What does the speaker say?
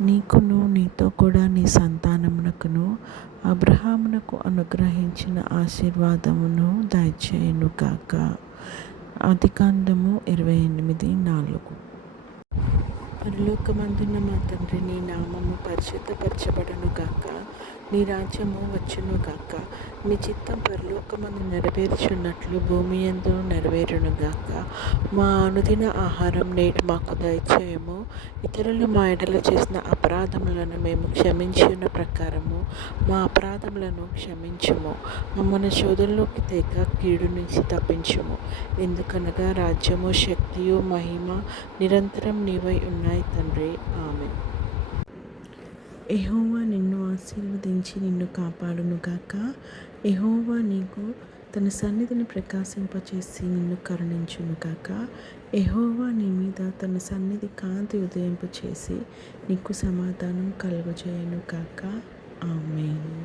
నీకును నీతో కూడా నీ సంతానమునకును అబ్రహామునకు అనుగ్రహించిన ఆశీర్వాదమును దయచేయును గాక. ఆదికాండము 28:4. పరలోకమందున్న మా తండ్రి, నీ నామము పరిశుద్ధపరచబడును గాక. నీ రాజ్యము వచ్చును గాక. నీ చిత్తం పరలోకమందు నెరవేర్చున్నట్లు భూమి యందు నెరవేరును గాక. మా అనుదిన ఆహారం నేడు మాకు దయచేయము. ఇతరులు మా ఎడల చేసిన అపరాధములను మేము క్షమించిన ప్రకారము మా అపరాధములను క్షమించుము. మమ్మల్ని శోధనలోకి తేక కీడు నుంచి తప్పించుము. ఎందుకనగా రాజ్యము, శక్తియు, మహిమ నిరంతరం నీవై ఉన్నాయి తండ్రి. ఆమేన్. యెహోవా నిన్ను ఆశీర్వదించి నిన్ను కాపాడును గాక. యెహోవా నీకు తన సన్నిధిని ప్రకాశింపచేసి నిన్ను కరుణించును గాక. యెహోవా నీ మీద తన సన్నిధి కాంతి ఉదయింపచేసి నీకు సమాధానం కలుగజేయును గాక. ఆమేన్.